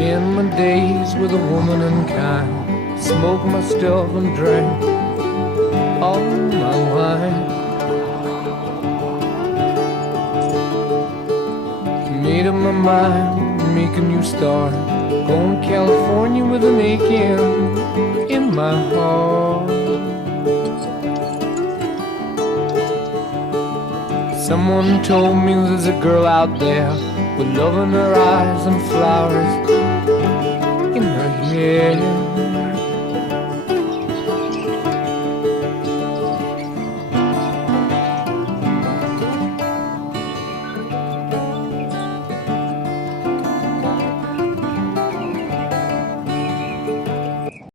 Spend my days with a woman unkind, smoke my stuff and drink all my wine. Made up my mind, make a new start, going to California with an aching in my heart. Someone told me there's a girl out there with love in her eyes and flowers in her hair.